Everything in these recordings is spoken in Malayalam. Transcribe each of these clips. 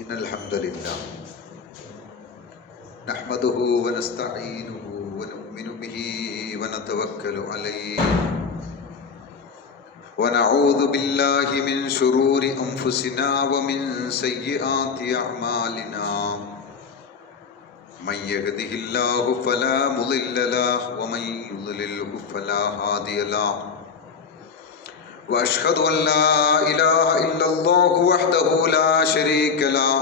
إن الحمد لله نحمده ونستعينه ونؤمن به ونتوكل عليه ونعوذ بالله من شرور أنفسنا ومن سيئات أعمالنا من يهده الله فلا مضل له ومن يضلله فلا هادي له وأشهد أن لا إله إلا الله وحده لا شريك له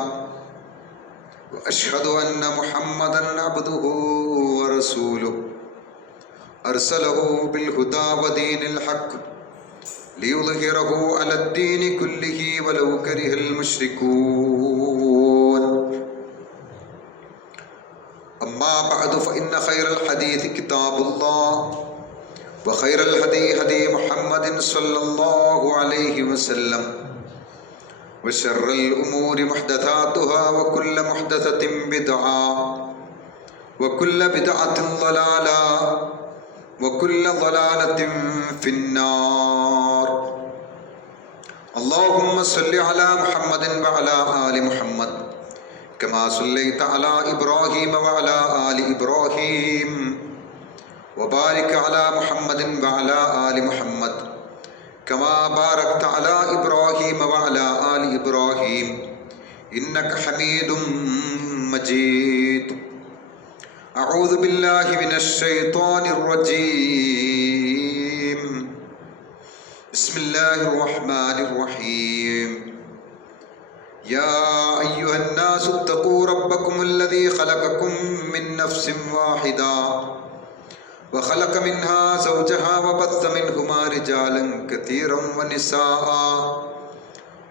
وأشهد أن محمدا عبده ورسوله أرسله بالهدى ودين الحق ليظهره على الدين كله ولو كره المشركون أما بعد فإن خير الحديث كتاب الله وخير الهدي هدي محمد صلى الله عليه وسلم وشر الأمور محدثاتها وكل محدثة بدعة وكل بدعة ضلالة وكل ضلالة في النار. اللهم صل على محمد وعلى آل محمد كما صليت على إبراهيم وعلى آل إبراهيم وبارك على محمد وعلى آل محمد كما باركت على إبراهيم وعلى آل إبراهيم إنك حميد مجيد. أعوذ بالله من الشيطان الرجيم. بسم الله الرحمن الرحيم. يا أيها الناس اتقوا ربكم الذي خلقكم من نفس واحدة وخلق منها زوجها وبث منهما رجالا كثيرا ونساء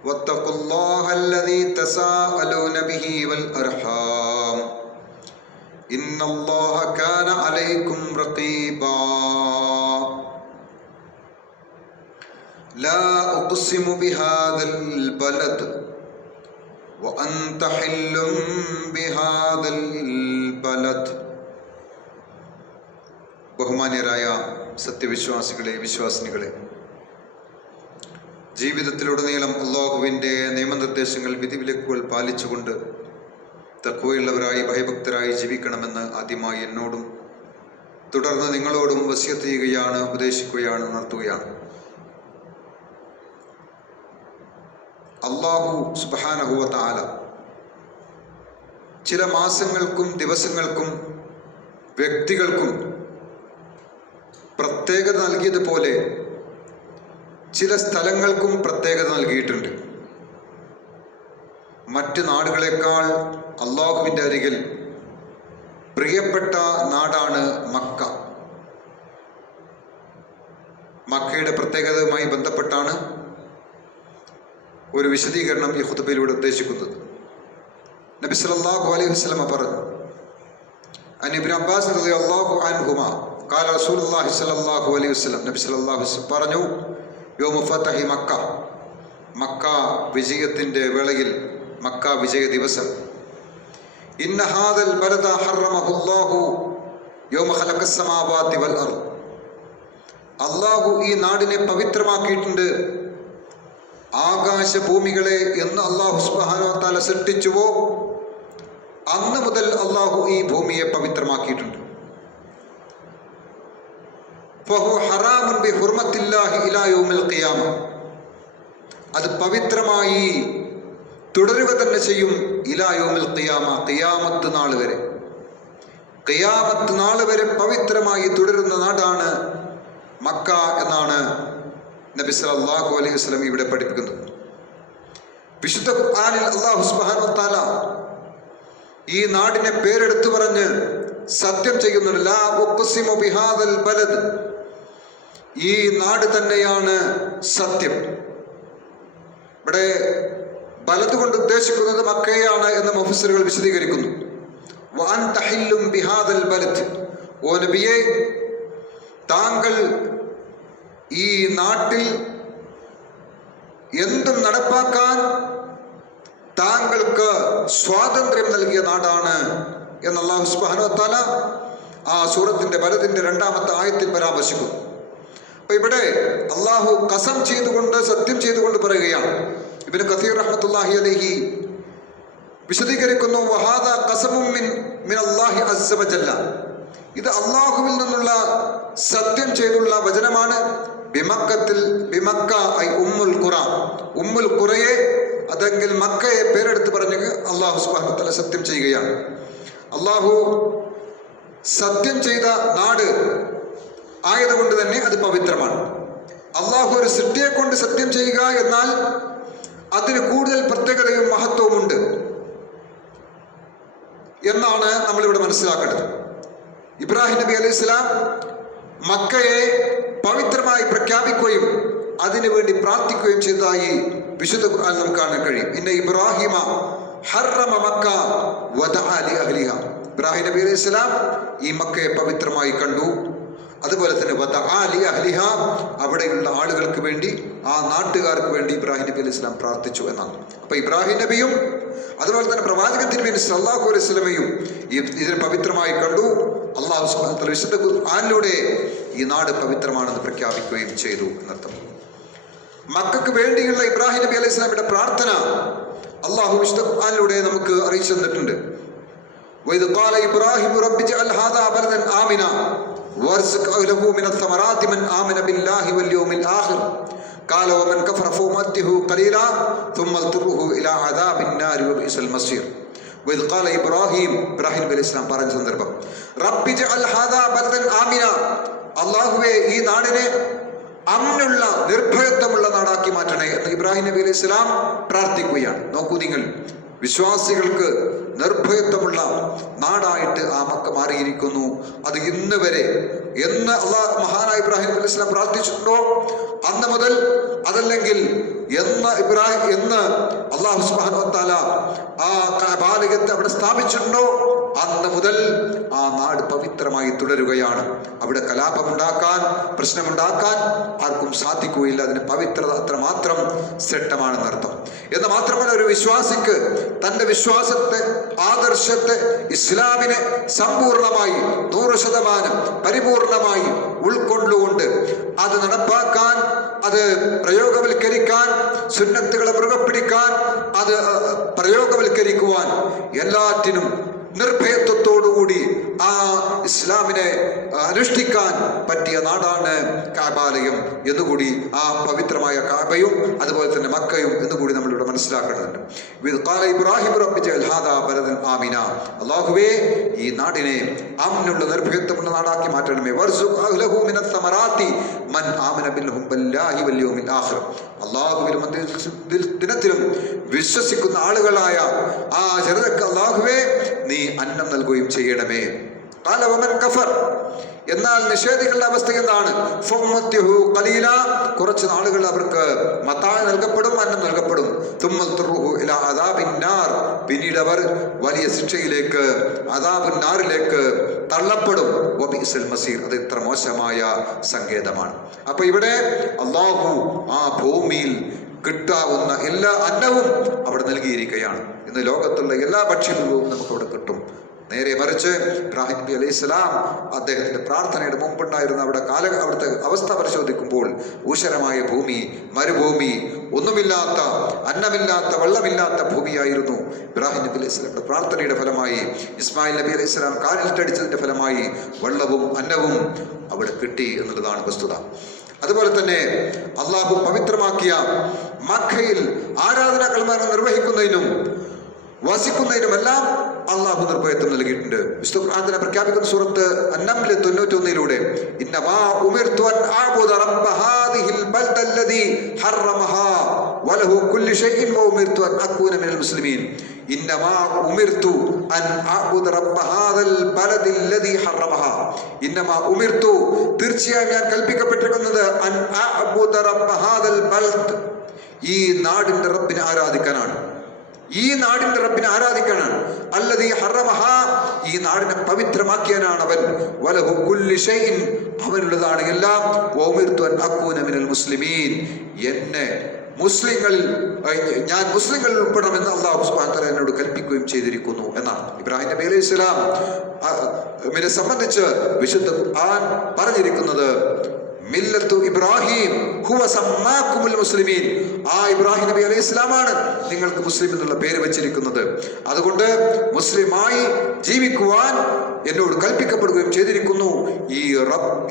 واتقوا الله الذي تساءلون به والأرحام إن الله كان عليكم رقيبا. لا أقسم بهذا البلد وأنت حل بهذا البلد. ബഹുമാന്യരായ സത്യവിശ്വാസികളെ, വിശ്വാസിനികളെ, ജീവിതത്തിലുടനീളം അല്ലാഹുവിൻ്റെ നിയമനിർദ്ദേശങ്ങൾ, വിധിവിലക്കുകൾ പാലിച്ചുകൊണ്ട് തഖ്വയുള്ളവരായി ഭയഭക്തരായി ജീവിക്കണമെന്ന് ആദ്യമായി എന്നോടും തുടർന്ന് നിങ്ങളോടും വസിയത്ത് ചെയ്യുകയാണ്, ഉപദേശിക്കുകയാണ്, ഉണർത്തുകയാണ്. അല്ലാഹു സുബ്ഹാനഹു വ തആല ചില മാസങ്ങൾക്കും ദിവസങ്ങൾക്കും വ്യക്തികൾക്കും പ്രത്യേകത നൽകിയതുപോലെ ചില സ്ഥലങ്ങൾക്കും പ്രത്യേകത നൽകിയിട്ടുണ്ട്. മറ്റ് നാടുകളെക്കാൾ അല്ലാഹുവിൻ്റെ അരികിൽ പ്രിയപ്പെട്ട നാടാണ് മക്ക. മക്കയുടെ പ്രത്യേകതയുമായി ബന്ധപ്പെട്ടാണ് ഒരു വിശദീകരണം ഈ ഖുതുബയിലൂടെ ഉദ്ദേശിക്കുന്നത്. നബി സല്ലല്ലാഹു അലൈഹി വസല്ലം പറഞ്ഞു, അൻ ഇബ്നു അബ്ബാസ് റളിയല്ലാഹു അൻഹുമാ ഖാല റസൂലുള്ളാഹി സ്വല്ലല്ലാഹു അലൈഹി വസല്ലം, നബി സല്ലല്ലാഹു അലൈഹി വസല്ലം പറഞ്ഞു, യൗമു ഫതഹി മക്ക, മക്ക വിജയത്തിൻ്റെ വേളയിൽ, മക്ക വിജയ ദിവസം, ഇന്ന ഹാദൽ ബലദ ഹറമഹുല്ലാഹു യൗമ ഖലഖസ് സമാവാതി വൽ അർദ്, അല്ലാഹു ഈ നാടിനെ പവിത്രമാക്കിയിട്ടുണ്ട്. ആകാശഭൂമികളെ എന്ന് അല്ലാഹു സുബ്ഹാനഹു വ തആല സൃഷ്ടിച്ചുവോ അന്ന് മുതൽ അല്ലാഹു ഈ ഭൂമിയെ പവിത്രമാക്കിയിട്ടുണ്ട്. അത് പവിത്രമായി തുടരുക തന്നെ ചെയ്യും. ഇലാ യൗമിൽ ഖിയാമ, ഖിയാമത്ത് നാൾ വരെ, ഖിയാമത്ത് നാൾ വരെ പവിത്രമായി തുടരുന്ന നാടാണ് മക്ക എന്നാണ് നബി സല്ലല്ലാഹു അലൈഹി വസല്ലം ഇവിടെ പഠിപ്പിക്കുന്നത്. വിശുദ്ധ ഖുർആനിൽ അല്ലാഹു സുബ്ഹാനഹു വ തആല ഈ നാടിനെ പേരെടുത്തു പറഞ്ഞ് സത്യം ചെയ്യുന്നുണ്ട്. ലാ ഉഖ്സിമു ബിഹാദൽ ബലദ്, ഈ നാട് തന്നെയാണ് സത്യം. ഇവിടെ ബലദ് കൊണ്ട് ഉദ്ദേശിക്കുന്നത് മക്കയാണ് എന്ന് മുഫസ്സിറുകൾ വിശദീകരിക്കുന്നു. വഅൻത ഹില്ലും ബിഹാദൽ ബലദ്, ഓ നബിയെ, താങ്കൾ ഈ നാട്ടിൽ എന്തും നടപ്പാക്കാൻ താങ്കൾക്ക് സ്വാതന്ത്ര്യം നൽകിയ നാടാണ് എന്ന് അല്ലാഹു സുബ്ഹാനഹു വ തആല ആ സൂറത്തിന്റെ ബലദിന്റെ 2-ാമത്തെ ആയത്തിൽ പരാമർശിക്കുന്നു. അപ്പൊ ഇവിടെ അള്ളാഹു കസം ചെയ്തുകൊണ്ട്, സത്യം ചെയ്തുകൊണ്ട് പറയുകയാണ്. ഇബ്നു കസീർ റഹ്മത്തുള്ളാഹി അലൈഹി വിശദീകരിക്കുന്നു, വഹാദ ഖസമും മിനല്ലാഹി അസ്സ വജല്ല, ഇത് അള്ളാഹുവിൽ നിന്നുള്ള സത്യം ചെയ്തുള്ള വചനമാണ്. ബിമക്ക ഐ ഉമ്മുൽ ഖുറ, ഉമ്മുൽ ഖുറയെ അതെങ്കിൽ മക്കയെ പേരെടുത്ത് പറഞ്ഞ് അള്ളാഹു സുബ്ഹാനഹു വ തആല സത്യം ചെയ്യുകയാണ്. അള്ളാഹു സത്യം ചെയ്ത നാട് ആയതുകൊണ്ട് തന്നെ അത് പവിത്രമാണ്. അള്ളാഹു ഒരു സൃഷ്ടിയെ കൊണ്ട് സത്യം ചെയ്യുക എന്നാൽ അതിന് കൂടുതൽ പ്രത്യേകതയും മഹത്വവും ഉണ്ട് എന്നാണ് നമ്മളിവിടെ മനസ്സിലാക്കേണ്ടത്. ഇബ്രാഹിം നബി അലൈഹി സ്വലാം മക്കയെ പവിത്രമായി പ്രഖ്യാപിക്കുകയും അതിനുവേണ്ടി പ്രാർത്ഥിക്കുകയും ചെയ്തതായി വിശുദ്ധ ഖുർആൻ നമുക്ക് കാണാൻ കഴിയും. ഇന്ന ഇബ്രാഹിമ ഹറമ മക്ക വദഅ ലി അഹ്ലിഹ, ഇബ്രാഹിം നബി അലൈഹി സ്വലാം ഈ മക്കയെ പവിത്രമായി കണ്ടു. അതുപോലെ തന്നെ വദഅ ലി അഹ്ലിഹ, അവിടെയുള്ള ആളുകൾക്ക് വേണ്ടി, ആ നാട്ടുകാർക്ക് വേണ്ടി ഇബ്രാഹിം നബി അലൈഹി സ്വലാം പ്രാർത്ഥിച്ചു എന്നാണ്. അപ്പൊ ഇബ്രാഹിം നബിയും അതുപോലെ തന്നെ പ്രവാചകൻ തിരുമേനി സല്ലല്ലാഹു അലൈഹി വസല്ലമയും ഇതിനെ പവിത്രമായി കണ്ടു. അല്ലാഹു സുബ്ഹാനഹു വ തആല വിശുദ്ധ ഖുർആനിലൂടെ ഈ നാട് പവിത്രമാണെന്ന് പ്രഖ്യാപിക്കുകയും ചെയ്തു എന്നർത്ഥം. മക്കൾക്ക് വേണ്ടിയുള്ള ഇബ്രാഹിം നബി അലൈഹി സ്വലാമിയുടെ പ്രാർത്ഥന അള്ളാഹു വിശുദ്ധ ഖുർആനിലൂടെ നമുക്ക് അറിയിച്ചു തന്നിട്ടുണ്ട്. വഇദ് ഖാല ഇബ്രാഹിം റബ്ബി ജഅൽ ഹാദാ ബലദൻ ആമിന വർസുഖ് അഹ്ലഹു മിനസ് സമറാത്തി മൻ ആമന ബില്ലാഹി വൽ യൗമിൽ ആഖിർ ഖാല വമൻ കഫറ ഫഉമത്തിഹു ഖലീല ثم التره الى عذاب النار وبئس المصير. വഇദ് ഖാല ഇബ്രാഹിം നബി അലൈഹി സ്വലാം പറഞ്ഞ സന്ദർഭം, റബ്ബി ജഅൽ ഹാദാ ബലദൻ ആമിന, അല്ലാഹുവേ ഈ നാടിനെ അമ്നുള്ള നിർഭയത്വമുള്ള നാടാക്കി മാറ്റണേ എന്ന് ഇബ്രാഹിം നബി അലൈഹി സ്വലാം പ്രാർത്ഥിക്കുകയാണ്. നോക്കൂ നിങ്ങൾ, വിശ്വാസികൾക്ക് നിർഭയത്വമുള്ള നാടായിട്ട് ആ മക്ക മാറിയിരിക്കുന്നു. അത് ഇന്ന് വരെ എന്ന് മഹാനായ ഇബ്രാഹിം നബി അലൈഹി സ്വലാം പ്രാർത്ഥിച്ചിട്ടുണ്ടോ അന്ന് മുതൽ, അതല്ലെങ്കിൽ എന്ന് അല്ലാഹു സുബ്ഹാനഹു വ തആല ആ കഅബാലയത്തെ അവിടെ സ്ഥാപിച്ചിട്ടുണ്ടോ അന്ന് മുതൽ ആ നാട് പവിത്രമായി തുടരുകയാണ്. അവിടെ കലാപമുണ്ടാക്കാൻ, പ്രശ്നമുണ്ടാക്കാൻ ആർക്കും സാധിക്കുകയില്ല. അതിന് പവിത്രത അത്രമാത്രം ശ്രേഷ്ഠമാണെന്നർത്ഥം. എന്ന് മാത്രമല്ല, ഒരു വിശ്വാസിക്ക് തൻ്റെ വിശ്വാസത്തെ, ആദർശത്തെ, ഇസ്ലാമിനെ സമ്പൂർണമായി 100% പരിപൂർണമായി ഉൾക്കൊണ്ടുകൊണ്ട് അത് നടപ്പാക്കാൻ, അത് പ്രയോഗവൽക്കരിക്കാൻ, സുന്നത്തുകളെ മുറുകെ പിടിക്കാൻ, അത് പ്രയോഗവൽക്കരിക്കുവാൻ എല്ലാറ്റിനും നിർഭയത്വത്തോടുകൂടി ആ ഇസ്ലാമിനെ അനുഷ്ഠിക്കാൻ പറ്റിയ നാടാണ് കഅബാലയം എന്നുകൂടി, ആ പവിത്രമായ കഅബയും അതുപോലെ തന്നെ മക്കയും എന്നുകൂടി നമ്മളിവിടെ മനസ്സിലാക്കേണ്ടതുണ്ട്. ഇബ്രാഹിം റബ്ബി ജഅൽ ഹാദാ ബലദൻ ആമിന, അല്ലാഹുവേ ഈ നാടിനെ അമ്നുള്ള നിർഭയത്വമുള്ള നാടാക്കി മാറ്റണമേ. വർസുഖ് അഹ്ലഹു മിനസ് സമറാത്തി മൻ ആമന ബില്ലാഹി വൽ യൗമിൽ ആഖിർ, അല്ലാഹുവിലും ദിനത്തിലും വിശ്വസിക്കുന്ന ആളുകളായ ആ ജനതക്ക് അല്ലാഹുവേ നീ അന്നം നൽകുകയും ചെയ്യണമേ. ഖാല വമൻ കഫർ, എന്നാൽ നിഷേധികളുടെ അവസ്ഥ എന്താണ്? ഫഉമത്തിഹു ഖലീല, കുറച്ച് നാളുകൾ അവർക്ക് മതാഅ നൽകപ്പെടും, അന്നം നൽകപ്പെടും. തുമ്മൽ തുറുഹു ഇലാ അദാബിൻ നാർ, പിന്നീട് അവർ വലിയ ശിക്ഷയിലേക്ക്, അദാബുൻ നാറിലേക്ക് തള്ളപ്പെടും. വബിഇസൽ മസീർ, അത് ഇത്ര മോശമായ സങ്കേതമാണ്. അപ്പൊ ഇവിടെ അല്ലാഹു ആ ഭൂമിയിൽ കിട്ടാവുന്ന എല്ലാ അന്നവും അവിടെ നൽകിയിരിക്കുകയാണ്. ഇന്ന് ലോകത്തുള്ള എല്ലാ ഭക്ഷ്യവും നമുക്ക് അവിടെ കിട്ടും. നേരെ മറിച്ച് ഇബ്രാഹിം നബി അലൈഹി സ്വലാം അദ്ദേഹത്തിന്റെ പ്രാർത്ഥനയുടെ മുമ്പുണ്ടായിരുന്ന അവിടുത്തെ അവസ്ഥ പരിശോധിക്കുമ്പോൾ ഊഷരമായ ഭൂമി, മരുഭൂമി, ഒന്നുമില്ലാത്ത, അന്നമില്ലാത്ത, വെള്ളമില്ലാത്ത ഭൂമിയായിരുന്നു. ഇബ്രാഹിം നബി അലൈഹി സ്വലാമിന്റെ പ്രാർത്ഥനയുടെ ഫലമായി, ഇസ്മായിൽ നബി അലൈഹി സ്വലാം കാലിട്ടടിച്ചതിന്റെ ഫലമായി വെള്ളവും അന്നവും അവിടെ കിട്ടി എന്നുള്ളതാണ് വസ്തുത. അതുപോലെ തന്നെ അള്ളാഹു പവിത്രമാക്കിയ മക്കയിൽ ആരാധനാകർമ്മങ്ങൾ നിർവഹിക്കുന്നതിനും വസിക്കുന്നതിനുമെല്ലാം അള്ളാഹു നിർഭയത്വം നൽകിയിട്ടുണ്ട്. വിശുദ്ധ ഖുർആൻ തന്നെ പ്രഖ്യാപിക്കുന്ന സൂറത്ത് അന്നംൽ 91 ഇന്നമാ ഉമിർതു അൻ അഅബുദ റബ്ബ ഹാദിഹിൽ ബൽദ അല്ലദീ ഹറമഹാ വലഹു കുല്ലു ഷൈഇൻ വഉമിർതു അൻ അകൂന മിനൽ മുസ്ലിമീൻ. ഇന്നമാ ഉമിർതു അൻ അഅബുദ റബ്ബ ഹാദൽ ബലദി അല്ലദീ ഹറമഹാ, ഇന്നമാ ഉമിർതു, തീർച്ചയായും ഞാൻ കൽപ്പിക്കപ്പെട്ടിരിക്കുന്നത്, അൻ അഅബുദ റബ്ബ ഹാദൽ ബൽദ്, ഈ നാടിന്റെ റബ്ബിനെ ആരാധിക്കാനാണ്. ഈ നാടിന്റെ റബ്ബിനെ ആരാധിക്കാനാണ്. അല്ലദീ ഹറമഹാ, ഈ നാടിനെ പവിത്രമാക്കിയവനാണ് അവൻ. വലഹു കുല്ലു ഷൈഇൻ, അവനുള്ളതാണ് എല്ലാം. വഉമിർതു അൻ അകൂന മിനൽ മുസ്ലിമീൻ, ഞാൻ മുസ്ലിങ്ങളിൽ ഉൾപ്പെടണമെന്ന് അല്ലാഹു സുബ്ഹാനഹു വ തആല എന്നോട് കൽപ്പിക്കുകയും ചെയ്തിരിക്കുന്നു എന്നാണ്. ഇബ്രാഹിം നബി അലൈഹി സ്വലാം സംബന്ധിച്ച് വിശുദ്ധ ഖുർആൻ പറഞ്ഞിരിക്കുന്നത് മില്ലത്തു ഇബ്രാഹിം ഹുവ സമ്മാക്കുമുൽ മുസ്ലിമീൻ. ആ ഇബ്രാഹിം നബി അലൈഹി ഇസ്ലാമാണ് നിങ്ങൾക്ക് മുസ്ലിം എന്നുള്ള പേര് വെച്ചിരിക്കുന്നത്. അതുകൊണ്ട് മുസ്ലിമായി ജീവിക്കുവാൻ എന്നോട് കൽപ്പിക്കപ്പെടുകയും ചെയ്തിരിക്കുന്നു.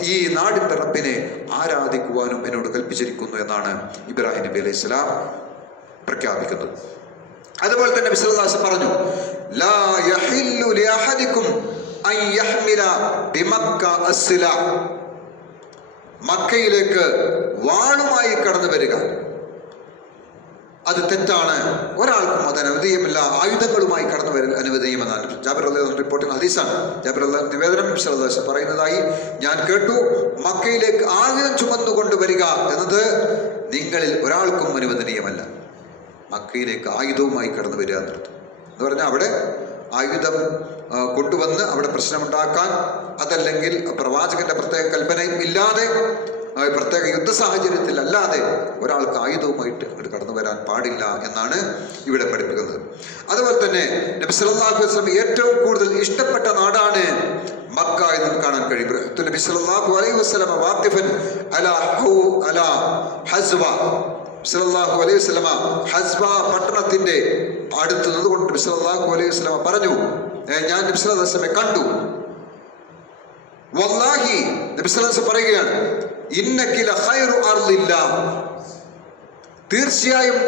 ഈ നാടിന്റെ റബ്ബിനെ ആരാധിക്കുവാനും എന്നോട് കൽപ്പിച്ചിരിക്കുന്നു എന്നാണ് ഇബ്രാഹിം നബി അലൈഹി ഇസ്ലാം പ്രഖ്യാപിക്കുന്നത്. അതുപോലെ തന്നെ നബി സല്ലല്ലാഹു അലൈഹി വസല്ലം പറഞ്ഞു, ലാ യഹില്ലു ലിഅഹദികും അൻ യഹ്മില ബിമക്ക അസ്സില. മക്കയിലേക്ക് വാളുമായി കടന്നു വരിക അത് തെറ്റാണ്. ഒരാൾക്കും അത് അനുവദീയമല്ല. ആയുധങ്ങളുമായി കടന്നു വരൽ അനുവദീയമെന്നാണ് ജാബിർ റളിയല്ലാഹു റിപ്പോർട്ടിംഗ് ഹദീസാണ്. ജാബിർ റളിയല്ലാഹു നിവേദനം നബി സല്ലല്ലാഹു അലൈഹി വസല്ലം പറയുന്നതായി ഞാൻ കേട്ടു, മക്കയിലേക്ക് ആയുധം ചുമന്നുകൊണ്ട് വരിക എന്നത് നിങ്ങളിൽ ഒരാൾക്കും അനുവദനീയമല്ല. മക്കയിലേക്ക് ആയുധവുമായി കടന്നു വരിക എന്ന് പറഞ്ഞാൽ അവിടെ ആയുധം കൊണ്ടുവന്ന് അവിടെ പ്രശ്നമുണ്ടാക്കാൻ, അതല്ലെങ്കിൽ പ്രവാചകന്റെ പ്രത്യേക കൽപ്പനയും ഇല്ലാതെ പ്രത്യേക യുദ്ധ സാഹചര്യത്തിൽ അല്ലാതെ ഒരാൾക്ക് ആയുധവുമായിട്ട് ഇവിടെ കടന്നു വരാൻ പാടില്ല എന്നാണ് ഇവിടെ പഠിപ്പിക്കുന്നത്. അതുപോലെ തന്നെ നബി സല്ലല്ലാഹു അലൈഹി വസല്ലം ഏറ്റവും കൂടുതൽ ഇഷ്ടപ്പെട്ട നാടാണ് മക്ക എന്ന് കാണാൻ കഴിയും. നബി സല്ലല്ലാഹു അലൈഹി വസല്ലം വാഖിഫൻ അലാ ഹസ്വ. സല്ലല്ലാഹു അലൈഹി വസല്ലം ഹസ്വ പട്ടണത്തിന്റെ അടുത്ത് നിന്നുകൊണ്ട് നബി സല്ലല്ലാഹു അലൈഹി വസല്ലം പറഞ്ഞു, ഞാൻ നബി സല്ലല്ലാഹു അലൈഹി വസല്ലമയെ കണ്ടു. വല്ലാഹി നബി സല്ലല്ലാഹു അലൈഹി വസല്ലം പറയുകയാണ്, ഇന്നക ലഖൈറു അർളില്ലാഹ്, തീർച്ചയായും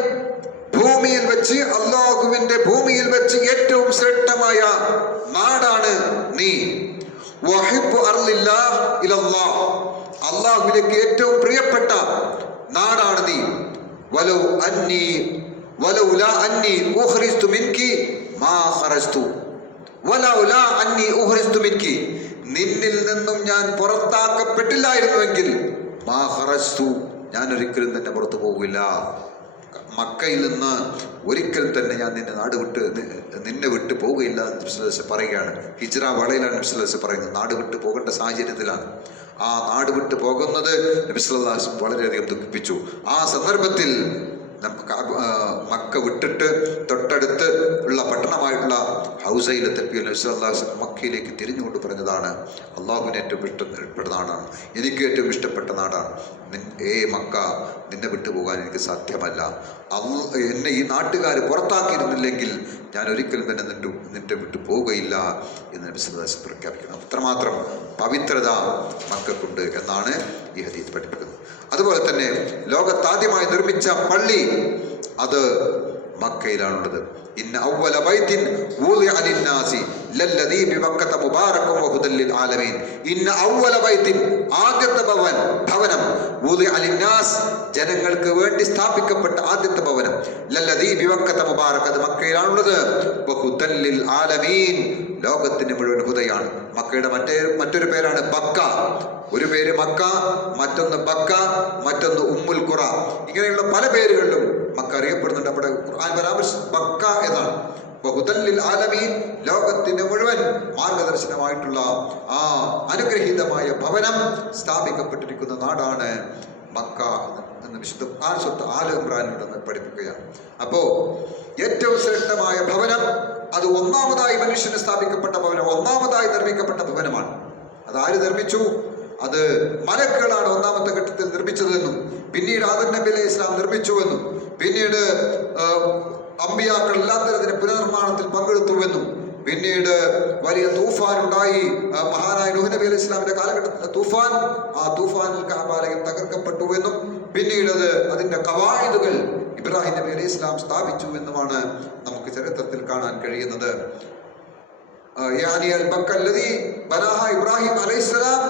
ഭൂമിയിൽ വെച്ച്, അല്ലാഹുവിന്റെ ഭൂമിയിൽ വെച്ച് ഏറ്റവും ശ്രേഷ്ഠമായ നാടാണ് നീ. വഹിബ്ബു അർളില്ലാഹ് ഇലല്ലാഹ്, അല്ലാഹുവിലേക്ക് ഏറ്റവും പ്രിയപ്പെട്ട നാടാണ് നീ. വലൗലാ അന്നി ഉഖ്രിജ്തു മിൻകി മാ ഖറജ്തു വലൗലാ അന്നി ഉഖ്രിജ്തു മിൻകി, നിന്നിൽ നിന്നും ഞാൻ പുറത്താക്കപ്പെട്ടില്ലായിരുന്നുവെങ്കിൽ മാ ഖറജ്തു, ഞാൻ ഒരിക്കലും തന്നെ പുറത്തു പോകില്ല. മക്കയിൽ നിന്ന് ഒരിക്കലും തന്നെ ഞാൻ നിന്നെ വിട്ടു പോവുകയില്ല എന്ന് നബി സല്ലല്ലാഹു അലൈഹി വസല്ലം പറയുകയാണ്. ഹിജ്റ വേളയിലാണ് നബി സല്ലല്ലാഹു അലൈഹി വസല്ലം പറയുന്നത്. നാട് വിട്ടു പോകേണ്ട സാഹചര്യത്തിലാണ്. ആ നാട് വിട്ടു പോകുന്നത് നബി സല്ലല്ലാഹു അലൈഹി വസല്ലം വളരെയധികം ദുഃഖിപ്പിച്ചു. ആ സന്ദർഭത്തിൽ മക്ക വിട്ടിട്ട് തൊട്ടടുത്ത് ഉള്ള പട്ടണമായിട്ടുള്ള ഹൗസയിലെത്തിയ നബി സല്ലല്ലാഹു അലൈഹി വസല്ലം മക്കയിലേക്ക് തിരിഞ്ഞുകൊണ്ട് പറഞ്ഞതാണ്, അള്ളാഹുവിന് ഏറ്റവും ഇഷ്ടപ്പെട്ട നാടാണ്, എനിക്ക് ഏറ്റവും ഇഷ്ടപ്പെട്ട നാടാണ്. മക്ക, നിന്നെ വിട്ടുപോകാൻ എനിക്ക് സാധ്യമല്ല. എന്നെ ഈ നാട്ടുകാർ പുറത്താക്കിയിരുന്നില്ലെങ്കിൽ ഞാൻ ഒരിക്കലും തന്നെ നിന്റെ വിട്ടു പോവുകയില്ല എന്ന് നബി സല്ലല്ലാഹു അലൈഹി വസല്ലം പ്രഖ്യാപിക്കണം. അത്രമാത്രം പവിത്രത മക്കൾക്കുണ്ട് എന്നാണ് ഈ ഹദീസ് പഠിപ്പിക്കുന്നത്. അതുപോലെ തന്നെ ലോകത്താദ്യമായി നിർമ്മിച്ച പള്ളി അത് മക്കയിലാണുള്ളത്. ഇന്ന അവ്വല ബൈത്തിൻ വൂദിഅ ലിന്നാസി ലല്ലദീ ബിമക്കത മുബാറകൻ വഹുദൽ ലിൽ ആലമീൻ. ഇന്ന അവ്വല ബൈത്തിൻ, ആദ്യത്തെ ഭവനം, വൂദിഅ ലിന്നാസ്, ജനങ്ങൾക്ക് വേണ്ടി സ്ഥാപിക്കപ്പെട്ട ആദ്യത്തെ ഭവനം, ലല്ലദീ ബിമക്കത മുബാറക, അത് മക്കയിലാണുള്ളത്. വഹുദൽ ലിൽ ആലമീൻ, ലോകത്തിന് മുഴുവൻ ഹുദയാണ്. മക്കയുടെ മറ്റൊരു പേരാണ് ബക്ക. ഒരു പേര് മക്ക, മറ്റൊന്ന് ബക്ക, മറ്റൊന്ന് ഉമ്മുൽ ഖുറ. ഇങ്ങനെയുള്ള പല പേരുകളിലും മക്ക അറിയപ്പെടുന്നുണ്ട്. അവിടെ ഖുർആൻ പരാമർശിച്ച ബക്ക എന്നാണ്. വഹുദൽ ലിൽ ആലമീൻ, ലോകത്തിന് മുഴുവൻ മാർഗദർശനമായിട്ടുള്ള ആ അനുഗ്രഹീതമായ ഭവനം സ്ഥാപിക്കപ്പെട്ടിരിക്കുന്ന നാടാണ് മക്ക എന്ന് വിശുദ്ധ ആൽ ഇംറാനിലൂടെ പഠിപ്പിക്കുകയാണ്. അപ്പോ ഏറ്റവും ശ്രേഷ്ഠമായ ഭവനം അത് ഒന്നാമതായി മനുഷ്യന് സ്ഥാപിക്കപ്പെട്ട ഭവനം, ഒന്നാമതായി നിർമ്മിക്കപ്പെട്ട ഭവനമാണ്. അതാര് നിർമ്മിച്ചു? അത് മലക്കുകളാണ് ഒന്നാമത്തെ ഘട്ടത്തിൽ നിർമ്മിച്ചതെന്നും പിന്നീട് ആദം നബി അലൈഹി ഇസ്ലാം നിർമ്മിച്ചുവെന്നും പിന്നീട് അമ്പിയാക്കൾ എല്ലാത്തരത്തിലെ പുനർനിർമ്മാണത്തിൽ പങ്കെടുത്തുവെന്നും പിന്നീട് വലിയ തൂഫാൻ ഉണ്ടായി. മഹാനായ നൂഹ് നബി അലൈഹി ഇസ്ലാമിന്റെ കാലഘട്ടത്തിലെ തൂഫാൻ, ആ തൂഫാനിൽ കഅബാലയം തകർക്കപ്പെട്ടുവെന്നും പിന്നീട് അതിന്റെ ഖവായിദുകൾ ഇബ്രാഹിം നബി അലൈഹി ഇസ്ലാം സ്ഥാപിച്ചു എന്നുമാണ് നമുക്ക് ചരിത്രത്തിൽ കാണാൻ കഴിയുന്നത്. ഇബ്രാഹിം അലൈഹിസ്സലാം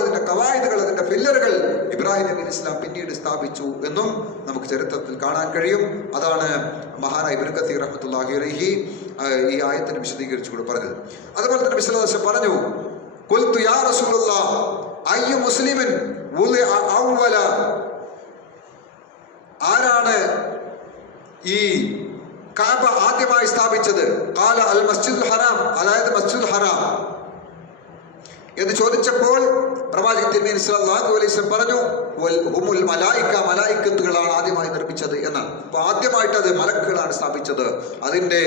അതിന്റെ കവായിദുകൾ, അതിന്റെ പില്ലറുകൾ ഇബ്രാഹിം നബി ഇസ്ലാം പിന്നീട് സ്ഥാപിച്ചു എന്നും നമുക്ക് ചരിത്രത്തിൽ കാണാൻ കഴിയും. അതാണ് മഹാനായ ഇബ്നു കസീർ റഹ്മത്തുള്ളാഹി അലൈഹി ഈ ആയത്തിനെ വിശദീകരിച്ചുകൊണ്ട് പറഞ്ഞത്. അതുപോലെ തന്നെ നബി സല്ലല്ലാഹു അലൈഹി വസല്ലം പറഞ്ഞു, ഖുൽതു യാ റസൂലല്ലാഹ് അയ്യു മുസ്ലിമിൻ വുളിഅ അവ്വല, ആരാണ് ഈ കഅബ ആദ്യമായി സ്ഥാപിച്ചത്? ഖാല അൽ മസ്ജിദുൽ ഹറാം, അതായത് മസ്ജിദുൽ ഹറാം. എന്ന് ചോദിച്ചപ്പോൾ പ്രവാചകൻ തിരുമേനി സല്ലല്ലാഹു അലൈഹി വസല്ലം പറഞ്ഞു, ഹുമുൽ മലായിക, മലായിക്കത്തുകളാണ് ആദ്യമായി നിർമ്മിച്ചത് എന്നാണ്. അപ്പൊ ആദ്യമായിട്ട് അത് മലക്കുകളാണ് സ്ഥാപിച്ചത്. അതിന്റെ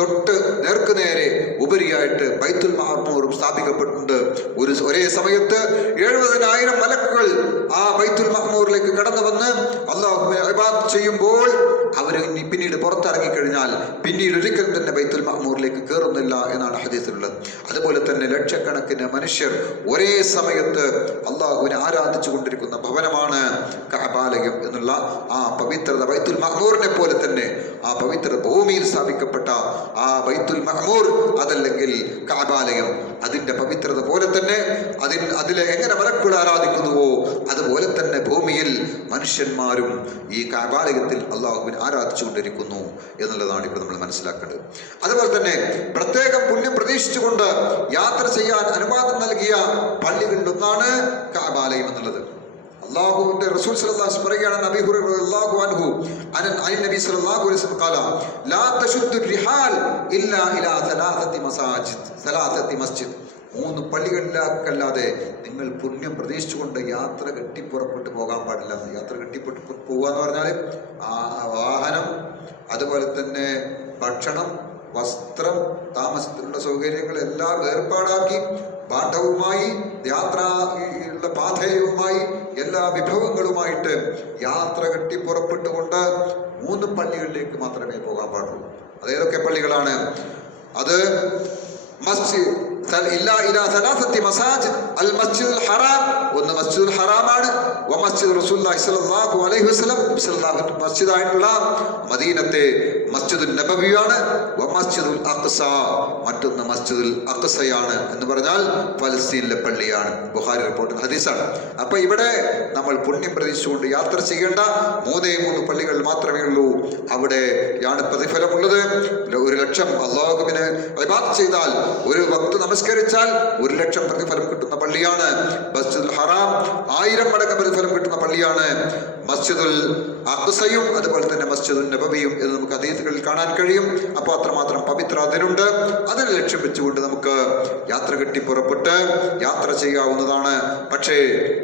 തൊട്ട് നേർക്കുനേരെ ഉപരിയായിട്ട് ബൈത്തുൽ മഅ്മൂറും സ്ഥാപിക്കപ്പെട്ടിട്ടുണ്ട്. ഒരേ സമയത്ത് 70,000 മലക്കുകൾ ആ ബൈത്തുൽ മഅ്മൂറിലേക്ക് കടന്നു വന്ന് അല്ലാഹുവിനെ ഇബാദത്ത് ചെയ്യുമ്പോൾ അവർ പിന്നീട് പുറത്തിറങ്ങി കഴിഞ്ഞാൽ പിന്നീട് ഒരിക്കലും തന്നെ ബൈത്തുൽ മഅ്മൂറിലേക്ക് കയറുന്നില്ല എന്നാണ് ഹദീസിലുള്ളത്. അതുപോലെ തന്നെ ലക്ഷക്കണക്കിന് മനുഷ്യർ ഒരേ സമയത്ത് അള്ളാഹുവിനെ ആരാധിച്ചു കൊണ്ടിരിക്കുന്ന ഭവനമാണ് കഅബാലയം എന്നുള്ള ആ പവിത്രത. ബൈത്തുൽ മഅ്മൂറിനെ പോലെ തന്നെ ആ പവിത്ര ഭൂമിയിൽ സ്ഥാപിക്കപ്പെട്ട ആ ബൈത്തുൽ മഅ്മൂർ, അതല്ലെങ്കിൽ കഅബാലയം, അതിന്റെ പവിത്രത പോലെ തന്നെ അതിലെ എങ്ങനെ മലക്കുകൾ ആരാധിക്കുന്നുവോ അതുപോലെ തന്നെ ഭൂമിയിൽ മനുഷ്യന്മാരും ഈ കഅബാലയത്തിൽ അള്ളാഹുവിനെ ആരാധിച്ചുകൊണ്ടിരിക്കുന്നു എന്നുള്ളതാണ് ഇപ്പോൾ നമ്മൾ മനസ്സിലാക്കേണ്ടത്. അതുപോലെ തന്നെ പ്രത്യേകം പുണ്യം പ്രതീക്ഷിച്ചുകൊണ്ട് യാത്ര ചെയ്യാൻ അനുവാദം നൽകിയ പള്ളികളിലൊന്നാണ് കഅബാലയം എന്നുള്ളത്. അല്ലാഹുവിന്റെ റസൂൽ സല്ലല്ലാഹു അലൈഹി വസല്ലം പറയുകയാണ്, നബി ഹുറൈറ റളിയല്ലാഹു അൻഹു അൻ നബി സല്ലല്ലാഹു അലൈഹി വസല്ലം ഖാല ലാ തശുദ്ദു റിഹാൽ ഇല്ലാ ഇലാ സലാസത്തി മസ്ജിദ്. 3 പള്ളികളിലേക്കല്ലാതെ നിങ്ങൾ പുണ്യം പ്രതീക്ഷിച്ചുകൊണ്ട് യാത്ര കെട്ടിപ്പുറപ്പെട്ട് പോകാൻ പാടില്ല. യാത്ര കെട്ടിപ്പെട്ട് പോകുക എന്ന് പറഞ്ഞാൽ വാഹനം, അതുപോലെ തന്നെ ഭക്ഷണം, വസ്ത്രം, താമസത്തിനുള്ള സൗകര്യങ്ങൾ എല്ലാം ഏർപ്പാടാക്കി പാഠവുമായി യാത്രയുള്ള പാഥേയവുമായി എല്ലാ വിഭവങ്ങളുമായിട്ട് യാത്ര കെട്ടി പുറപ്പെട്ടുകൊണ്ട് 3 പള്ളികളിലേക്ക് മാത്രമേ പോകാൻ പാടുള്ളൂ. അതേതൊക്കെ പള്ളികളാണ്? അത് മസ്ജിദ് അൽ മസ്ജിദുൽ ഹറാം, ഒന്ന് മസ്ജിദുൽ ഹറാമാണ്. മസ്ജിദ് റസൂലുള്ളാഹി സ്വല്ലല്ലാഹു അലൈഹി വസല്ലം മസ്ജിദായിട്ടുള്ള മദീനത്തെ മസ്ജിദുൽ നബവിയാണ്. മസ്ജിദുൽ അഖ്സ, മറ്റൊന്ന് മസ്ജിദുൽ അഖ്സയാണ് എന്ന് പറഞ്ഞാൽ ഫലസ്തീനിലെ പള്ളിയാണ്. ബുഖാരി റിപ്പോർട്ട് ഹദീസാണ്. അപ്പൊ ഇവിടെ നമ്മൾ പുണ്യം പ്രതീക്ഷിച്ചുകൊണ്ട് യാത്ര ചെയ്യേണ്ട 3 പള്ളികൾ മാത്രമേ ഉള്ളൂ. അവിടെയാണ് പ്രതിഫലമുള്ളത്. 1,00,000 അല്ലാഹുവിനെ ഇബാദത്ത് ചെയ്താൽ, ഒരു വക്ത് നമസ്കരിച്ചാൽ 1,00,000 പ്രതിഫലം കിട്ടുന്ന പള്ളിയാണ് മസ്ജിദുൽ ഹറാം. 1000 മടങ്ങ് പ്രതിഫലം കിട്ടുന്ന പള്ളിയാണ് മസ്ജിദുൽ അഖ്സയും അതുപോലെ തന്നെ മസ്ജിദുൽ നബവിയും എന്ന് നമുക്ക് ഹദീസുകളിൽ കാണാൻ കഴിയും. അപ്പോൾ അത്രമാത്രം പവിത്ര അതിനുണ്ട്. അതിനെ ലക്ഷ്യം വെച്ചുകൊണ്ട് നമുക്ക് യാത്ര കെട്ടി പുറപ്പെട്ട് യാത്ര ചെയ്യാവുന്നതാണ്. പക്ഷേ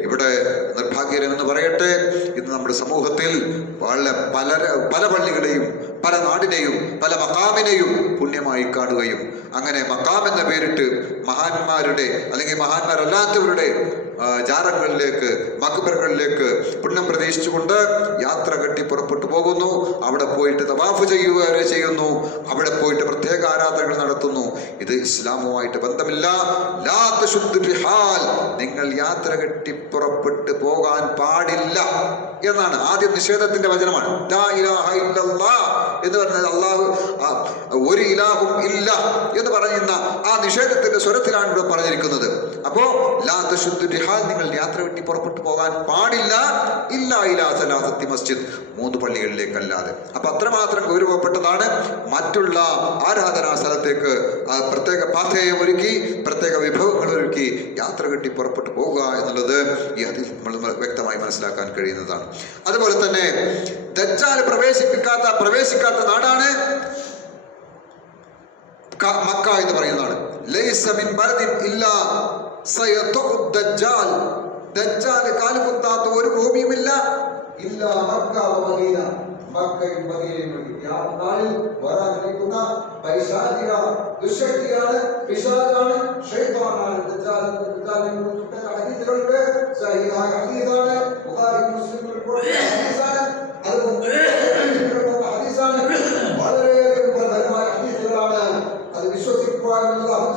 ഇവിടെ നിർഭാഗ്യകരമെന്ന് പറയട്ടെ, ഇന്ന് നമ്മുടെ സമൂഹത്തിൽ പല പള്ളികളെയും, പല നാടിനെയും, പല മഖാമിനെയും പുണ്യമായി കാണുകയും അങ്ങനെ മഖാം എന്ന പേരിട്ട് മഹാന്മാരുടെ അല്ലെങ്കിൽ മഹാന്മാരല്ലാത്തവരുടെ ജാറങ്ങളിലേക്ക്, മഖ്ബറുകളിലേക്ക് പുണ്യം പ്രതീക്ഷിച്ചുകൊണ്ട് യാത്ര കെട്ടി പുറപ്പെട്ടു പോകുന്നു. അവിടെ പോയിട്ട് തവാഫ് ചെയ്യുക വരെ ചെയ്യുന്നു. അവിടെ പോയിട്ട് പ്രത്യേക ആരാധനകൾ നടത്തുന്നു. ഇത് ഇസ്ലാമുമായിട്ട് ബന്ധമില്ല. ലാ തശുദ്ദു റിഹാൽ, നിങ്ങൾ യാത്ര കെട്ടി പുറപ്പെട്ട് പോകാൻ പാടില്ല എന്നാണ്. ആദ്യം നിഷേധത്തിന്റെ വചനമാണ്. ലാ ഇലാഹ ഇല്ലല്ലാഹ് എന്ന് പറഞ്ഞാൽ അല്ലാഹു ഒരു ഇലാഹും ഇല്ല എന്ന് പറയുന്ന ആ നിഷേധത്തിന്റെ സ്വരത്തിലാണ് ഇവിടെ പറഞ്ഞിരിക്കുന്നത്. അപ്പോ ലാ തശുദ്ദു റിഹാൽ, നിങ്ങൾ യാത്ര വെട്ടി പുറപ്പെട്ടു പോകാൻ പാടില്ല. ഇല്ലാ ഇലാ സലാസത്തി മസ്ജിദ്, 3 പള്ളികളിലേക്കല്ലാതെ. അപ്പൊ അത്രമാത്രം ഗൗരവപ്പെട്ടതാണ്. മറ്റുള്ള ആരാധനാ സ്ഥലത്തേക്ക് പ്രത്യേക പാഥേയം ഒരുക്കി, പ്രത്യേക വിഭവങ്ങൾ ഒരുക്കി യാത്ര കെട്ടി പുറപ്പെട്ടു പോകുക എന്നുള്ളത് ഈ ഹദീസ് നമ്മൾ വ്യക്തമായി മനസ്സിലാക്കാൻ കഴിയുന്നതാണ്. അതുപോലെ തന്നെ ദജ്ജാൽ പ്രവേശിക്കാത്ത നാടാണ് മക്ക എന്ന് പറയുന്നതാണ്. ലൈസ മിൻ ബലദിൻ ഇല്ലാ സയതുഉ ദജ്ജാൽ, ദജ്ജാൽ കാലുകുത്താത്ത ഒരു ഭൂമിയുമില്ല. ഇല്ലാ മക്ക വ മദീന, മക്കയും മദീനയും. നാളിൽ വരാനിരിക്കുന്ന പൈശാചിക ദുശക്തിയാണ്, പിശാചാണ്, ശൈത്താനാണ് ദജ്ജാലിന്റെ ഹദീസുകളുണ്ട്. സഹീഹായ ഹദീസാണ്, ബുഖാരി മുസ്ലിം റിപ്പോർട്ട് ഹദീസാണ്. ഹദീസാണ് വളരെയധികം പ്രധാനമായ ഹദീസുകളാണ്. അത് വിശ്വസിക്കുക എന്നുള്ളത്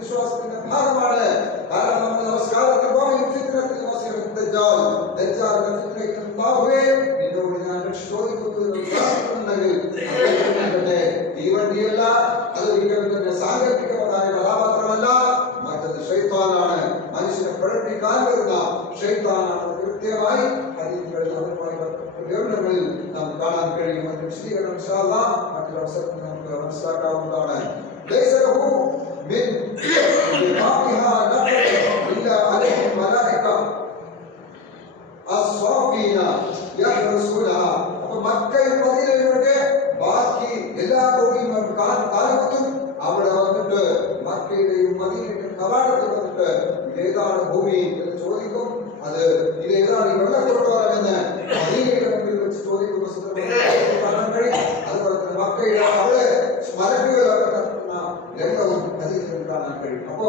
വിശ്വാസത്തിന്റെ ഭാഗമാണ്. കാരണം നമ്മൾ നമസ്കാരത്തിൽ തീവണ്ടിയല്ല, അത് ഒരിക്കലും തന്നെ സാങ്കല്പികമായ കഥാപാത്രമല്ല, മറ്റത് ശൈത്താനാണ്. മനുഷ്യനെ പ്രകടിപ്പിക്കാൻ വരുന്ന ശൈത്താനാണ്. കൃത്യമായി ഹദീസുകളിൽ വിവരണങ്ങളിൽ നാം കാണാൻ കഴിയും. അതിന്റെ വിശദീകരണം ഇൻഷാ അല്ലാഹ് മറ്റൊരു അവസരത്തിൽ നമുക്ക് മനസ്സിലാക്കാവുന്നതാണ്. മക്കയും മദീനയുമൊക്കെ ബാക്കി എല്ലാ കാലത്തും അവിടെ വന്നിട്ട് മക്കയുടെയും മദീനയുടെയും കവാടത്തിൽ വന്നിട്ട് ഇതേതാണ് ഭൂമി എന്ന് ചോദിക്കും. അത് ഇതേതാണ് ഈ വെള്ളക്കൊട്ടാരമെന്ന് മദീനയുടെ മുമ്പിൽ വെച്ച് ചോദിക്കുന്ന കാണാൻ കഴിയും. അതുപോലെ തന്നെ മക്കയുടെ അവിടെ സ്മരക്കുകളൊക്കെ നടത്തുന്ന രംഗവും ഹദീസിൽ കാണാൻ കഴിയും. അപ്പോ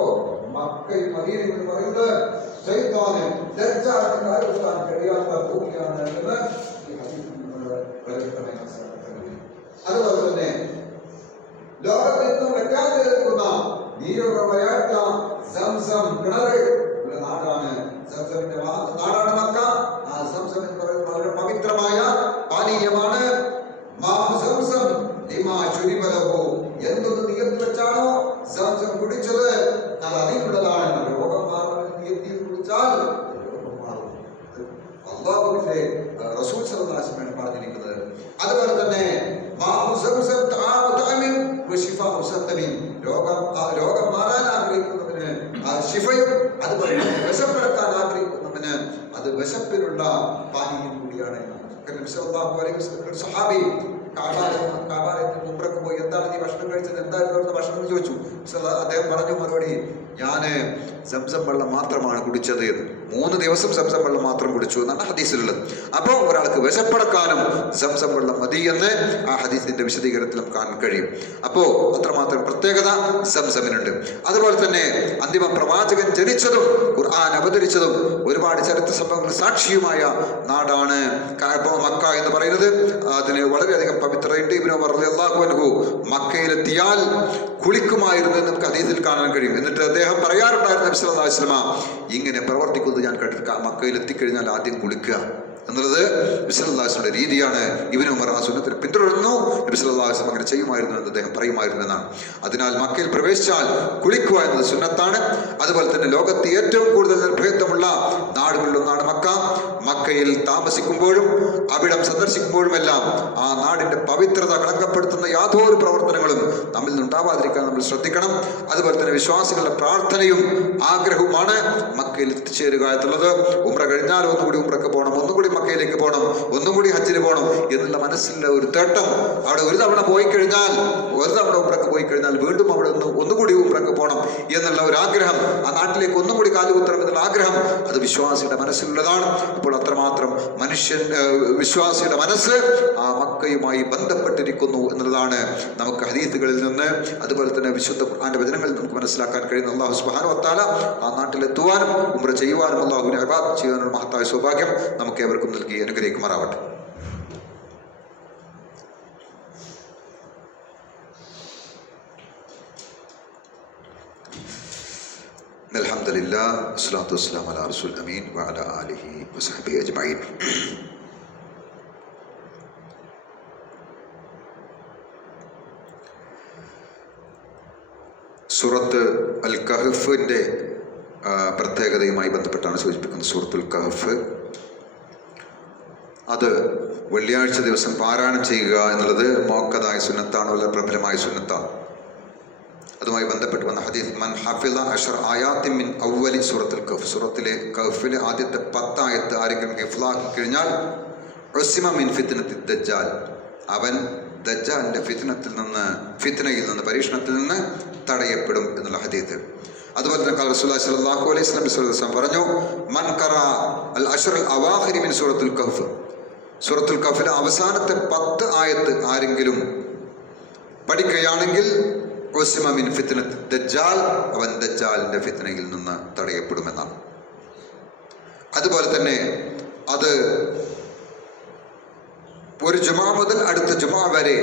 മക്കയും മദീനയും എന്ന് പറയുന്നത് ശൈത്താന് ദജ്ജാലിന് കാലുകുത്താൻ കഴിയാത്ത ഭൂമിയാണ് എന്ന് ഈ ഹദീസിൽ നമ്മൾ വ്യക്തമായി മനസ്സിലാക്കാൻ കഴിയും. അതുപോലെ തന്നെ ലോകത്തിൽ നിന്നും വെറ്റാതെ നിൽക്കുന്ന നീരുറവയാട്ട സംസം കിണറ് ഉള്ള നാടാണ്. സംസമിന്റെ നാടാണ് മക്ക. ആ സംസം എന്ന് പറയുന്നത് വളരെ പവിത്രമായ പാനീയമാണ്. എന്തൊന്ന് നിയത്തി വെച്ചാണോ സംസം കുടിച്ചത് അത് അതിനുള്ളതാണ്. രോഗം മാറുന്ന നിയത്തി കുടിച്ചാൽ രോഗം മാറും. അല്ലാഹുവിന്റെ റസൂൽ സല്ലല്ലാഹു അലൈഹി വസല്ലം പറഞ്ഞിരിക്കുന്നത്. അതുപോലെ തന്നെ രോഗം മാറാൻ ആഗ്രഹിക്കുന്നവന് ശിഫയും, അതുപോലെ വിശപ്പെടുത്താൻ ആഗ്രഹിക്കുന്നവന് അത് വിശപ്പിനുള്ള പാനീയം കൂടിയാണ്. സഹാബി കാബാലയത്തിൽ ഉംറക്ക് പോയി, എന്താണ് നീ ഭക്ഷണം കഴിച്ചത്, എന്തായിരുന്നു ഭക്ഷണം എന്ന് ചോദിച്ചു. അദ്ദേഹം പറഞ്ഞു മറുപടി, ഞാന് സംസം വെള്ളം മാത്രമാണ് കുടിച്ചത് എന്ന്. 3 ദിവസം സംസം വെള്ളം മാത്രം കുടിച്ചു എന്നാണ് ഹദീസിലുള്ളത്. അപ്പോൾ ഒരാൾക്ക് വിശപ്പടക്കാനും സംസം വെള്ളം മതി എന്ന് ആ ഹദീസിന്റെ വിശദീകരണത്തിലും കാണാൻ കഴിയും. അപ്പോൾ അത്രമാത്രം പ്രത്യേകത സംസമിനുണ്ട്. അതുപോലെ തന്നെ അന്തിമ പ്രവാചകൻ ജനിച്ചതും ഖുർആൻ അവതരിച്ചതും ഒരുപാട് ചരിത്ര സംഭവങ്ങൾ സാക്ഷിയുമായ നാടാണ് മക്ക എന്ന് പറയുന്നത്. അതിന് വളരെയധികം പവിത്രതയുണ്ട്. ഇബ്നു ഉമർ റളിയല്ലാഹു അൻഹു മക്കയിലെത്തിയാൽ കുളിക്കുമായിരുന്നു എന്ന് നമുക്ക് ഹദീസിൽ കാണാൻ കഴിയും. എന്നിട്ട് അദ്ദേഹം പറയാറുണ്ടായിരുന്നു, നബി സല്ലല്ലാഹു അലൈഹി വസല്ലം ഇങ്ങനെ പ്രവർത്തിക്കുന്നത് ഞാൻ കണ്ടിട്ട് മക്കയിൽ എത്തിക്കഴിഞ്ഞാൽ ആദ്യം കുളിക്കുക എന്നുള്ളത് നബി സല്ലല്ലാഹു അലൈഹി വസല്ലം രീതിയാണ്. ഇബ്നു ഉമർ ആ സുന്നത്തിനെ പിന്തുടർന്നു. നബി സല്ലല്ലാഹു അലൈഹി വസല്ലം അങ്ങനെ ചെയ്യുമായിരുന്നു എന്ന് അദ്ദേഹം പറയുമായിരുന്നു എന്നാണ്. അതിനാൽ മക്കയിൽ പ്രവേശിച്ചാൽ കുളിക്കുക എന്നത് സുന്നത്താണ്. അതുപോലെ തന്നെ ലോകത്ത് ഏറ്റവും കൂടുതൽ നിർഭയത്വമുള്ള നാടുകളിലൊന്നാണ് മക്ക. മക്കയിൽ താമസിക്കുമ്പോഴും അവിടം സന്ദർശിക്കുമ്പോഴുമെല്ലാം ആ നാടിന്റെ പവിത്രത കളങ്കപ്പെടുത്തുന്ന യാതൊരു പ്രവർത്തനങ്ങളും നമ്മിൽ നിന്നുണ്ടാവാതിരിക്കാൻ നമ്മൾ ശ്രദ്ധിക്കണം. അതുപോലെ തന്നെ വിശ്വാസികളുടെ പ്രാർത്ഥനയും ആഗ്രഹവുമാണ് മക്കയിൽ എത്തിച്ചേരുക എന്നുള്ളത്. ഉംറ കഴിഞ്ഞാൽ ഒന്നുകൂടി ഉംറക്ക് പോകണം, ഒന്നുകൂടി മക്കയിലേക്ക് പോകണം, ഒന്നുകൂടി ഹജ്ജിന് പോകണം എന്നുള്ള മനസ്സിലെ ഒരു തേട്ടം. അവിടെ ഒരു തവണ പോയി കഴിഞ്ഞാൽ, ഒരു തവണ ഉംറക്ക് പോയി കഴിഞ്ഞാൽ വീണ്ടും അവിടെ ഒന്നുകൂടി ഉംറക്ക് പോകണം എന്നുള്ള ഒരു ആഗ്രഹം, ആ നാട്ടിലേക്ക് ഒന്നുകൂടി കാലുകുത്തണം എന്നുള്ള ആഗ്രഹം, അത് വിശ്വാസിയുടെ മനസ്സിലുള്ളതാണ്. അപ്പോൾ അത്രമാത്രം വിശ്വാസിയുടെ മനസ്സ് ആ മക്കയുമായി ബന്ധപ്പെട്ടിരിക്കുന്നു എന്നുള്ളതാണ് നമുക്ക് ഹദീസുകളിൽ നിന്ന്, അതുപോലെ തന്നെ വിശുദ്ധ ഖുർആന്റെ വചനങ്ങളിൽ നമുക്ക് മനസ്സിലാക്കാൻ കഴിയുന്ന. അല്ലാഹു സുബ്ഹാനഹു വ തആല ആ നാട്ടിലെത്തുവാനും ഉംറ ചെയ്യുവാനും അല്ലാഹുവിനെ ഇബാദത്ത് ചെയ്യാനുള്ള മഹത്തായ സൗഭാഗ്യം നമുക്ക് ഏവർക്കും നൽകി അനുഗ്രഹിക്കുമാറാവട്ടെ. അൽഹംദുലില്ലാഹ് വസ്സലാത്തു വസ്സലാമു അലാ റസൂലിൽ അമീൻ വഅലാ ആലിഹി വസഹ്ബിഹി അജ്മഈൻ. സൂറത്ത് അൽ കഹ്ഫിന്റെ പ്രത്യേകതയുമായി ബന്ധപ്പെട്ടാണ് സൂചിപ്പിക്കുന്നത്. സൂറത്തുൽ കഹ്ഫ് അത് വെള്ളിയാഴ്ച ദിവസം പാരായണം ചെയ്യുക എന്നുള്ളത് മുഅക്കദായ സുന്നത്താണ്, വളരെ പ്രബലമായ സുന്നത്താണ്. അതുമായി ബന്ധപ്പെട്ട് വന്ന ഹദീസ്, മൻ ഹഫിള അശർ ആയാത്തിൻ മിൻ അവ്വലി സൂറത്തുൽ കഹ്ഫ്, സൂറത്തിലെ കഹ്ഫിലെ ആദ്യത്തെ 10 ആയത്ത് ആരെങ്കിലും ഹിഫ്ളാക്കി കഴിഞ്ഞാൽ ഉസ്മ മിൻ ഫിത്നത്തി ദജ്ജാൽ, അവൻ ദജ്ജാലിന്റെ ഫിത്നയിൽ നിന്ന് പരീക്ഷണത്തിൽ നിന്ന് തടയപ്പെടും എന്നുള്ള ഹദീസ്. അതുപോലെ തന്നെ റസൂലുള്ളാഹി സ്വല്ലല്ലാഹു അലൈഹി വസല്ലം പറഞ്ഞു, മൻ ഖറ അൽ അശ്ർ അൽ അവാഖിരി മിൻ സൂറത്തുൽ കഹ്ഫ്, സൂറത്തുൽ കഹ്ഫിലെ അവസാനത്തെ 10 ആയത്ത് ആരെങ്കിലും പഠിക്കുകയാണെങ്കിൽ ഉസ്മ മിൻ ഫിത്നത്തി ദജ്ജാൽ, അവൻ ദജ്ജാലിന്റെ ഫിത്നയിൽ നിന്ന് തടയപ്പെടുമെന്നാണ്. അതുപോലെ തന്നെ അത് ഒരു ജുമാ മുതൽ അടുത്ത ജുമാ വരെ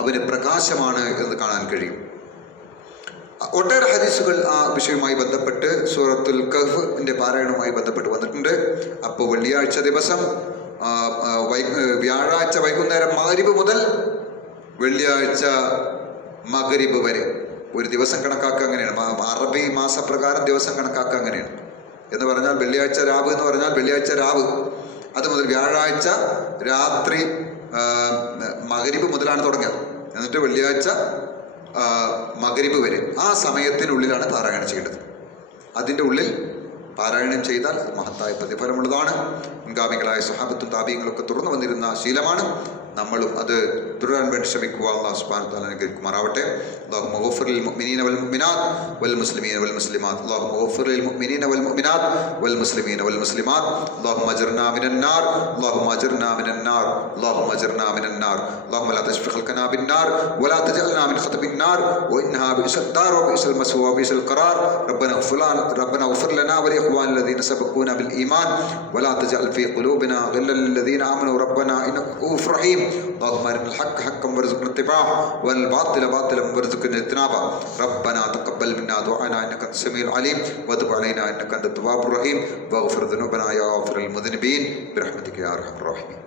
അവന് പ്രകാശമാണ് എന്ന് കാണാൻ കഴിയും. ഒട്ടേറെ ഹദീസുകൾ ആ വിഷയവുമായി ബന്ധപ്പെട്ട് സൂറത്തുൽ കഹ്ഫിന്റെ പാരായണവുമായി ബന്ധപ്പെട്ട് വന്നിട്ടുണ്ട്. അപ്പോൾ വെള്ളിയാഴ്ച ദിവസം വ്യാഴാഴ്ച വൈകുന്നേരം മഗ്രിബ് മുതൽ വെള്ളിയാഴ്ച മഗ്രിബ് വരെ ഒരു ദിവസം കണക്കാക്കുക അങ്ങനെയാണ്. അറബി മാസപ്രകാരം ദിവസം കണക്കാക്കുക അങ്ങനെയാണ്. എന്ന് പറഞ്ഞാൽ വെള്ളിയാഴ്ച രാവ് എന്ന് പറഞ്ഞാൽ വെള്ളിയാഴ്ച രാവ്, അത് മുതൽ വ്യാഴാഴ്ച രാത്രി മഗ്രിബ് മുതലാണ് തുടങ്ങുക. എന്നിട്ട് വെള്ളിയാഴ്ച മഗ്രിബ് വരെ ആ സമയത്തിനുള്ളിലാണ് പാരായണം ചെയ്യേണ്ടത്. അതിൻ്റെ ഉള്ളിൽ പാരായണം ചെയ്താൽ അത് മഹത്തായ പ്രതിഫലമുള്ളതാണ്. മുൻഗാമികളായ സ്വഹാബത്തും താബീങ്ങളൊക്കെ തുറന്നു വന്നിരുന്ന ശീലമാണ്. നമ്മളും അത് തുടരാൻ വേണ്ടി ശ്രമിക്കുക. അല്ലാഹു സുബ്ഹാനഹു വ തആല അനുഗ്രഹിക്കുമാറാവട്ടെ. اللهم اغفر للمؤمنين والمؤمنات والمسلمين والمسلمات اللهم اغفر للمؤمنين والمؤمنات والمسلمين والمسلمات اللهم اجرنا من النار اللهم اجرنا من النار اللهم اجرنا من النار اللهم لا تشفي خلقنا بالنار ولا تجعلنا من خطب النار وانها بئس الدار وبئس المثوى وبئس القرار ربنا اغفر لنا ولاخواننا الذين سبقونا بالايمان ولا تجعل في قلوبنا غلا للذين امنوا ربنا انك رؤوف رحيم اللهم ارنا الحق حقا وارزقنا اتباعه والباطل باطلا وارزقنا اجتنابه ربنا تقبل منا دعاءنا انك انت السميع العليم وتب علينا انك انت التواب الرحيم واغفر ذنوبنا يا غافر المذنبين برحمتك يا ارحم الراحمين.